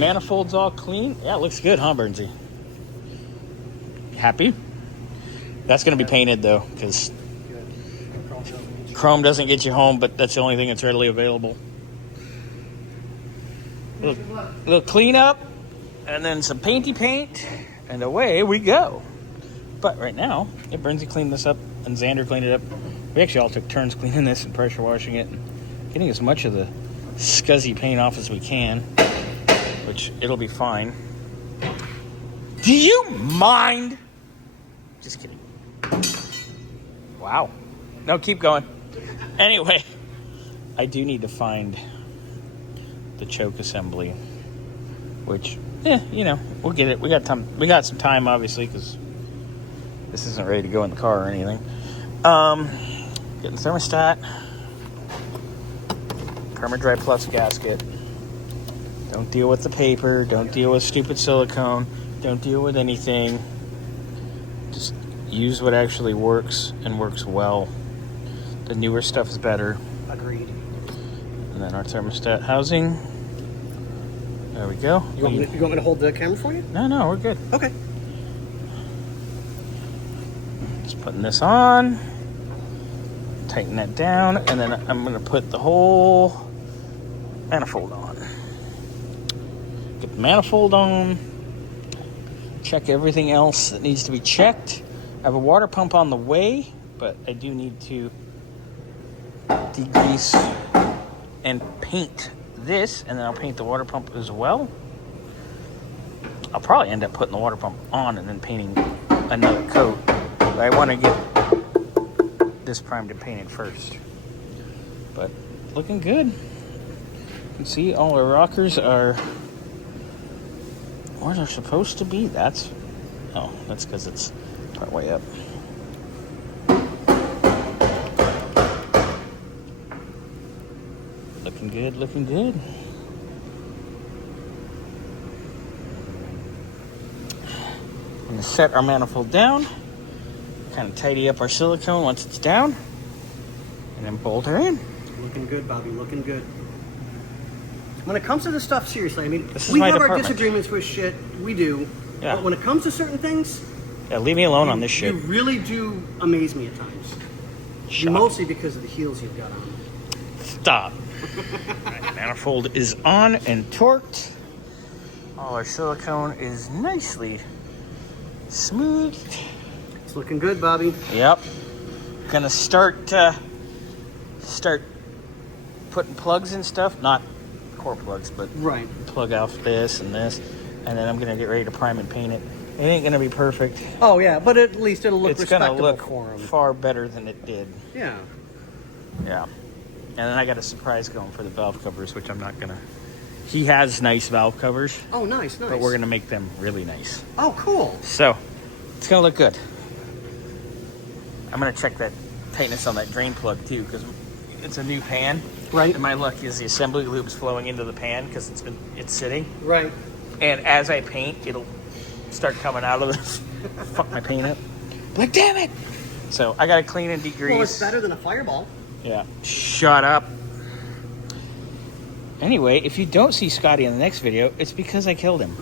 Manifold's all clean. Yeah, it looks good, huh, Bernsey? Happy? That's going to be painted, though, because chrome doesn't get you home, but that's the only thing that's readily available. Little cleanup, and then some painty paint, and away we go. But right now, Bernsey cleaned this up, and Xander cleaned it up. We actually all took turns cleaning this and pressure washing it, and getting as much of the scuzzy paint off as we can, which it'll be fine. Do you mind? Just kidding. Wow. No, keep going. Anyway, I do need to find the choke assembly, which, we'll get it. We got time. We got some time, obviously, because this isn't ready to go in the car or anything. Getting the thermostat, Perma-Dry Plus gasket. Don't deal with the paper. Don't deal with stupid silicone. Don't deal with anything. Just use what actually works and works well. The newer stuff is better. Agreed. And then our thermostat housing. There we go. You want me to hold the camera for you? No, we're good. Okay. Just putting this on. Tighten that down. And then I'm going to put the whole manifold on. Get the manifold on. Check everything else that needs to be checked. I have a water pump on the way, but I do need to degrease and paint this, and then I'll paint the water pump as well. I'll probably end up putting the water pump on and then painting another coat, but I want to get this primed and painted first. But looking good. You can see all our rockers are where they're supposed to be. That's because it's part way up. Looking good. I'm going to set our manifold down, kind of tidy up our silicone once it's down, and then bolt her in. Looking good, Bobby, looking good. When it comes to this stuff, seriously, I mean, we have our disagreements with shit, we do, yeah. But when it comes to certain things... Yeah, leave me alone on this shit. You really do amaze me at times. Shut Mostly because of the heels you've got on. Stop. Right, manifold is on and torqued. All our silicone is nicely smooth. It's looking good, Bobby. Yep. Gonna start putting plugs and stuff. Not core plugs, but right. Plug out this and this. And then I'm gonna get ready to prime and paint it. It ain't gonna be perfect. Oh yeah, but at least it'll look respectable. It's gonna look for him. far better than it did. Yeah. Yeah. And then I got a surprise going for the valve covers, which I'm not gonna. He has nice valve covers. Oh, nice. But we're gonna make them really nice. Oh, cool. So it's gonna look good. I'm gonna check that tightness on that drain plug too, because it's a new pan. Right. And my luck is the assembly lube's flowing into the pan because it's sitting. Right. And as I paint, it'll start coming out of this. Fuck my paint up. Like, damn it! So I gotta clean and degrease. Well, it's better than a fireball. Yeah. Shut up. Anyway, if you don't see Scotty in the next video, it's because I killed him.